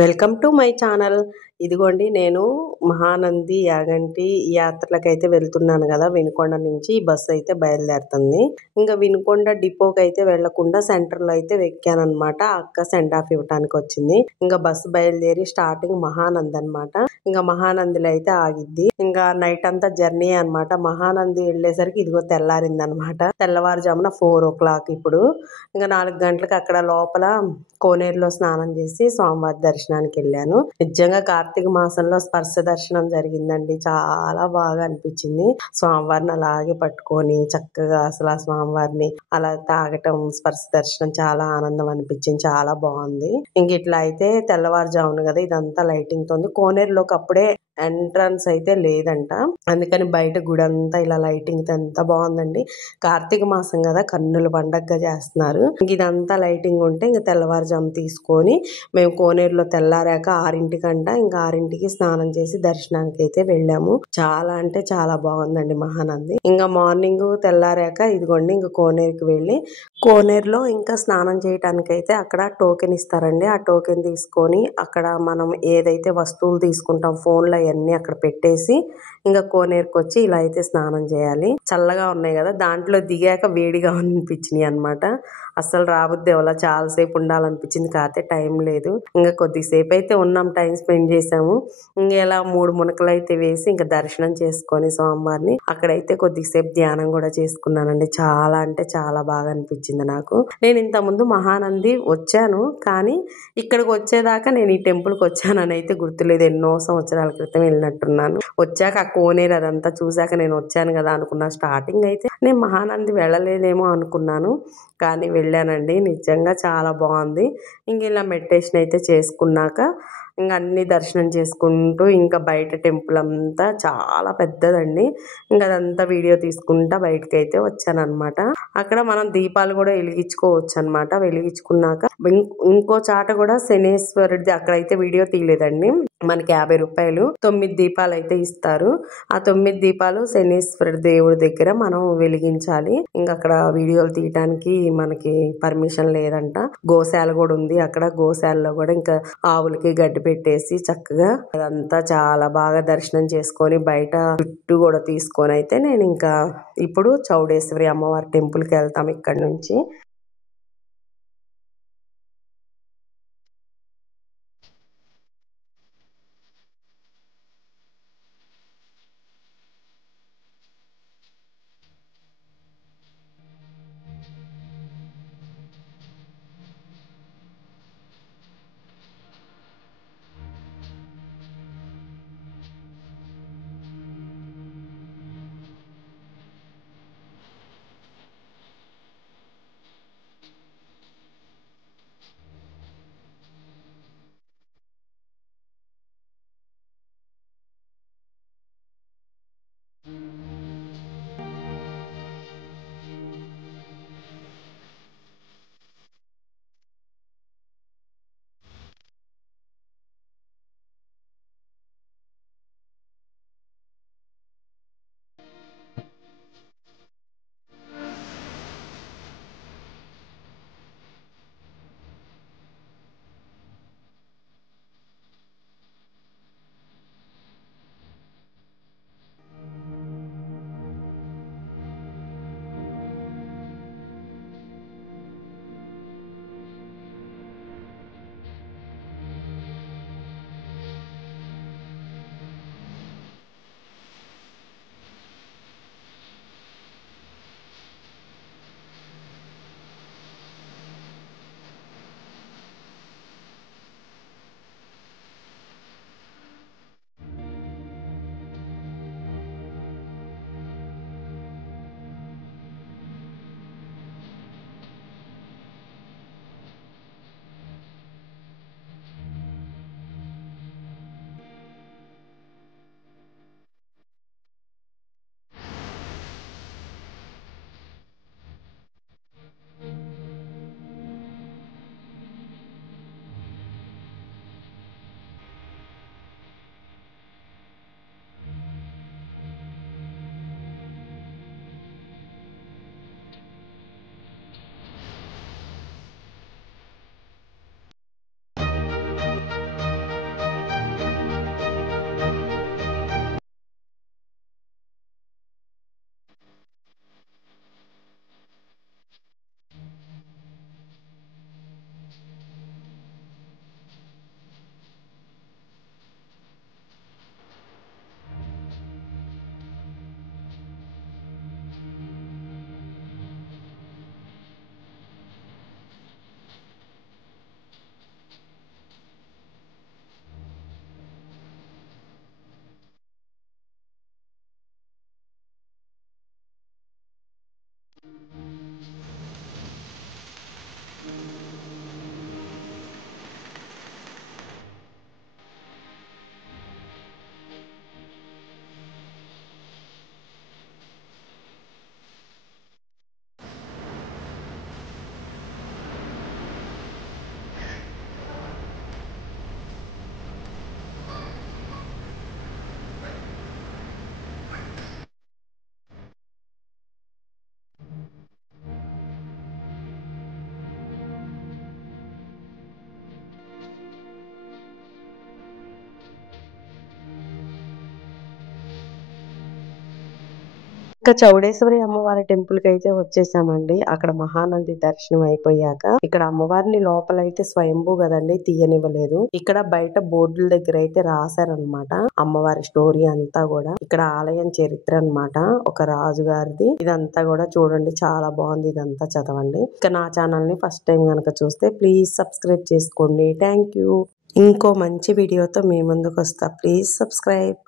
Welcome to my channel. ఇదిగోండి నేను మహానంది యాగంటి యాత్రలకైతే వెళ్తున్నాను కదా, వినుకొండ నుంచి ఈ బస్సు అయితే బయలుదేరుతుంది. ఇంకా వినుకొండ డిపోకి అయితే వెళ్లకుండా సెంటర్లో అయితే ఎక్కానమాట. అక్క సెండ్ ఆఫ్ ఇవ్వడానికి వచ్చింది. ఇంకా బస్సు బయలుదేరి స్టార్టింగ్ మహానంది అనమాట. ఇంకా మహానందిలో అయితే ఆగిద్ది. ఇంకా నైట్ అంతా జర్నీ అనమాట. మహానంది వెళ్ళేసరికి ఇదిగో తెల్లారింది అనమాట. తెల్లవారుజామున 4 o'clock. ఇప్పుడు ఇంకా 4 గంటలకు అక్కడ లోపల కోనేరులో స్నానం చేసి స్వామివారి దర్శనానికి వెళ్ళాను. నిజంగా కార్తీక మాసంలో స్పర్శ దర్శనం జరిగిందండి. చాలా బాగా అనిపించింది. స్వామివారిని అలాగే పట్టుకొని చక్కగా అసలు ఆ స్వామివారిని అలా తాగటం, స్పర్శ దర్శనం చాలా ఆనందం అనిపించింది. చాలా బాగుంది. ఇంక ఇట్లా అయితే తెల్లవారుజామున కదా, ఇదంతా లైటింగ్ తో ఉంది. కోనేరులోకి అప్పుడే ఎంట్రన్స్ అయితే లేదంట. అందుకని బయట గుడి అంతా ఇలా లైటింగ్ తో ఎంత బాగుందండి. కార్తీక మాసం కదా, కన్నుల పండగగా చేస్తున్నారు. ఇంక ఇదంతా లైటింగ్ ఉంటే ఇంకా తెల్లవారుజాము తీసుకొని మేము కోనేరులో తెల్లారాక 6 ఇంకా 6కి స్నానం చేసి దర్శనానికి అయితే వెళ్ళాము. చాలా అంటే చాలా బాగుందండి మహానంది. ఇంకా మార్నింగ్ తెల్లారాక ఇదిగోండి ఇంకా కోనేరుకి వెళ్ళి కోనేరులో ఇంకా స్నానం చేయటానికి అయితే అక్కడ టోకెన్ ఇస్తారండి. ఆ టోకెన్ తీసుకొని అక్కడ మనం ఏదైతే వస్తువులు తీసుకుంటాం ఫోన్లో అవన్నీ అక్కడ పెట్టేసి ఇంకా కోనేరుకి వచ్చి ఇలా అయితే స్నానం చేయాలి. చల్లగా ఉన్నాయి కదా, దాంట్లో దిగాక వేడిగా అనిపించినాయి అనమాట. అస్సలు రాబుద్ది ఎవలా, చాలాసేపు ఉండాలనిపించింది. కాకపోతే టైం లేదు. ఇంకా కొద్దిసేపు అయితే ఉన్నాం, టైం స్పెండ్ చేసాము. ఇంకా ఇలా 3 మునకలు అయితే వేసి ఇంకా దర్శనం చేసుకొని స్వామివారిని అక్కడైతే కొద్దిసేపు ధ్యానం కూడా చేసుకున్నానండి. చాలా అంటే చాలా బాగా అనిపించింది నాకు. నేను ఇంత ముందు మహానంది వచ్చాను, కానీ ఇక్కడికి వచ్చేదాకా నేను ఈ టెంపుల్కి వచ్చానని అయితే గుర్తులేదు. ఎన్నో సంవత్సరాల క్రితం వెళ్ళినట్టున్నాను. వచ్చాక ఆ కోనేరు అదంతా చూసాక నేను వచ్చాను కదా అనుకున్నా. స్టార్టింగ్ అయితే నేను మహానంది వెళ్ళలేదేమో అనుకున్నాను, కానీ వెళ్ళానండి. నిజంగా చాలా బాగుంది. ఇంక ఇలా మెడిటేషన్ అయితే చేసుకున్నాక ఇంకా అన్ని దర్శనం చేసుకుంటూ ఇంకా బయట టెంపుల్ అంతా చాలా పెద్దదండి. ఇంకా అదంతా వీడియో తీసుకుంటా బయటకి అయితే వచ్చానమాట. అక్కడ మనం దీపాలు కూడా వెలిగించుకోవచ్చు అనమాట. వెలిగించుకున్నాక ఇంకో చాట కూడా శనేశ్వరుడిది, అక్కడైతే వీడియో తీయలేదండి. మనకి 50 రూపాయలు 9 దీపాలు అయితే ఇస్తారు. ఆ 9 దీపాలు శనీశ్వరుడు దేవుడి దగ్గర మనం వెలిగించాలి. ఇంకా అక్కడ వీడియోలు తీయటానికి మనకి పర్మిషన్ లేదంట. గోశాల కూడా ఉంది అక్కడ. గోశాలలో కూడా ఇంకా ఆవులకి గడ్డి పెట్టేసి చక్కగా అదంతా చాలా బాగా దర్శనం చేసుకొని బయట చుట్టూ కూడా తీసుకొని అయితే నేను ఇంకా ఇప్పుడు చౌడేశ్వరి అమ్మవారి టెంపుల్కి వెళ్తాం ఇక్కడ నుంచి. ఇంకా చౌడేశ్వరి అమ్మవారి టెంపుల్ కి అయితే వచ్చేసామండి. అక్కడ మహానంది దర్శనం అయిపోయాక ఇక్కడ అమ్మవారిని లోపలైతే స్వయంభూ కదండి, తీయనివ్వలేదు. ఇక్కడ బయట బోర్డుల దగ్గర అయితే రాశారనమాట అమ్మవారి స్టోరీ అంతా కూడా. ఇక్కడ ఆలయం చరిత్ర అన్నమాట, ఒక రాజు గారిది. ఇదంతా కూడా చూడండి, చాలా బాగుంది. ఇదంతా చదవండి. ఇక నా ఛానల్ ని ఫస్ట్ టైం కనుక చూస్తే ప్లీజ్ సబ్స్క్రైబ్ చేసుకోండి. Thank you. ఇంకో మంచి వీడియోతో మీ ముందుకు వస్తా. Please subscribe.